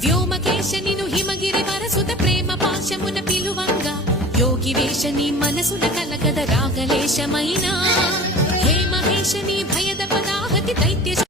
వ్యోమకేశనిను హిమగిరి వరసుత ప్రేమ పాశమున పిలువంగా యోగి వేషని మనసుల కలకద రాగలేశమైనా హే మహేశని భయద పదాహతి దైత్య